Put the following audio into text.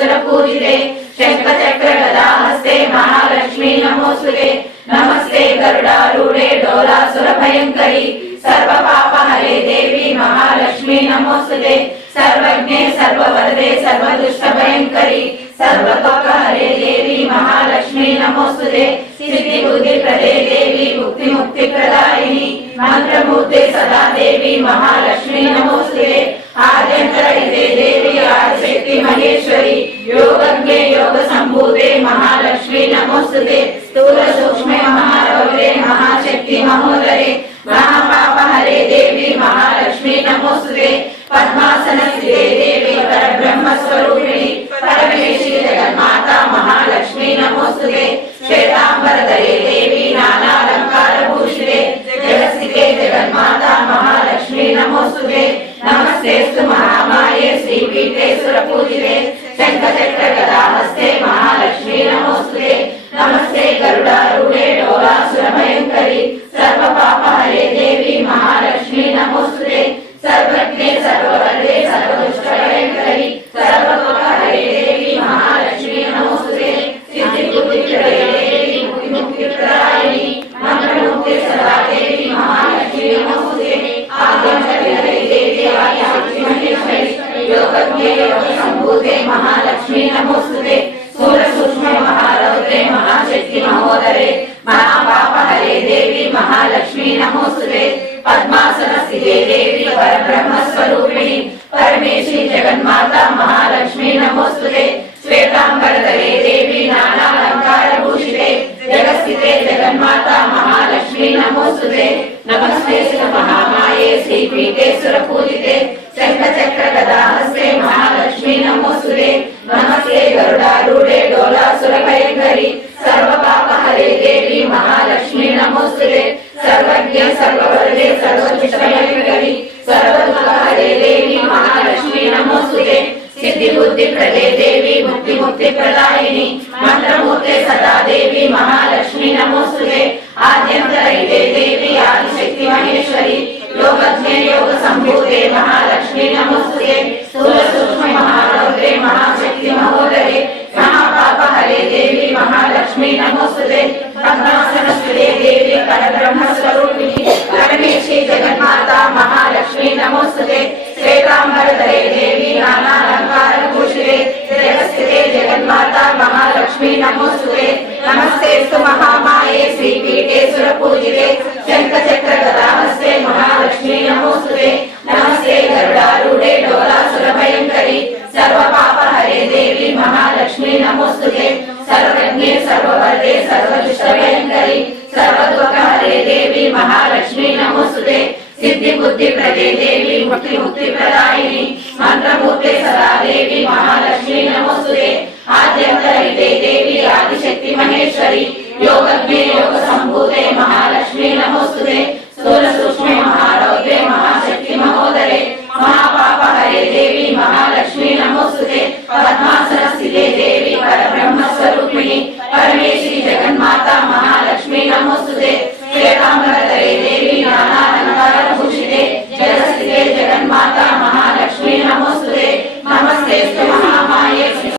सुरपूजिते शंख चक्र गदा हस्ते महालक्ष्मी नमोस्तुते नमस्ते गरुडारूढे डोलासुर भयंकरी सर्व पाप हरे देवी महालक्ष्मी नमोस्तुते सर्वज्ञे सर्ववरदे सर्वदुष्ट भयंकरी सर्वतोक हरे देवी महालक्ष्मी नमोस्तुते सिद्धि बुद्धि प्रदे देवी मुक्ति मुक्ति प्रदायिनी मंत्रमूर्ते सदा देवी महालक्ष्मी नमोस्तुते आद्यंतरहिते देवी आदिशक्ति महेश्वरी योगज्ञे योग संभूते महालक्ष्मी नमोस्तुते स्थूल सूक्ष्म महारौद्रे महाशक्ति महोदरे महापाप हरे देवी महालक्ष्मी नमोस्तुते पद्मासन स्थिते देवी परब्रह्म स्वरूपिणी परमेश्वरी जगन्माता महालक्ष्मी नमोस्तुते श्वेतांबरधरे देवी नाना अलंकार भूषिते जगत्स्थिते जगन्माता महालक्ष्मी नमोस्तुते नमस्तेस्तु महामाये श्रीपीठे सुरपूजिते शंख चक्र गदा हस्ते महालक्ष्मी नमोस्तुते नमस्ते गरुडारूढे डोलासुर भयंकरी सर्व पाप हरे देवी महालक्ष्मी नमोस्तुते सर्वज्ञे सर्ववरदे सर्वदुष्ट भयंकरी सर्वतोक हरे देवी महालक्ष्मी नमोस्तुते सिद्धि बुद्धि प्रदे देवी मुक्ति मुक्ति प्रदायिनी मंत्रमूर्ते सदा देवी महालक्ष्मी नमोस्तुते आद्यंतरहिते देवी आदिशक्ति महेश्वरी योगज्ञे योग संभूते महालक्ष्मी नमोस्तुते स्थूल सूक्ष्म महारौद्रे महाशक्ति महोदरे महापाप हरे देवी महालक्ष्मी नमोस्तुते पद्मासन स्थिते देवी परब्रह्म स्वरूपिणी परमेश्वरी जगन्माता महालक्ष्मी नमोस्तुते श्वेतांबरधरे देवी नाना अलंकार भूषिते जगत्स्थिते जगन्माता महालक्ष्मी नमोस्तुते नमस्ते महामाये श्रीपीठे सुरपूजिते शंख चक्र गदा हस्ते महालक्ष्मी नमोस्तुते नमस्ते गरुडारूढे डोलासुर भयंकरी सर्व पाप हरे देवी महालक्ष्मी नमोस्तुते सर्वज्ञ सर्ववरदे सर्वदुष्ट भयंकरी सर्वतोक हरे देवी महालक्ष्मी नमोस्तुते सिद्धि बुद्धि प्रदे देवी मुक्ति मुक्ति प्रदायिनी मंत्रमूर्ते सदा देवी महालक्ष्मी नमोस्तुते आद्यंतरहिते देवी आदिशक्ति महेश्वरी योगज्ञे योग संभूते महालक्ष्मी नमोस्तुते स्थूल सूक्ष्म महारौद्रे महाशक्ति महोदरे महापाप हरे देवी महालक्ष्मी नमोस्तुते पद्मासन स्थिते देवी परब्रह्म स्वरूपिणी परमेश्वरी जगन्माता महालक्ष्मी नमोस्तुते श्वेतांबरधरे देवी नाना अलंकार भूषिते जगत्स्थिते जगन्माता महालक्ष्मी नमोस्तुते नमस्तेस्तु महामाये श्रीपीठे सुरपूजिते शंख चक्र गदा हस्ते महालक्ष्मी नमोस्तुते नमस्ते गरुडारूढे डोलासुर भयंकरी सर्व पाप हरे देवी महालक्ष्मी नमोस्तुते सर्वज्ञे सर्ववरदे सर्वदुष्ट भयंकरी सर्वतोक हरे देवी महालक्ष्मी नमोस्तुते सिद्धि बुद्धि प्रदे देवी मुक्ति मुक्ति प्रदायिनी मंत्रमूर्ते सदा देवी महालक्ष्मी नमोस्तुते आद्यंतरहिते देवी आदिशक्ति महेश्वरी योगज्ञे योग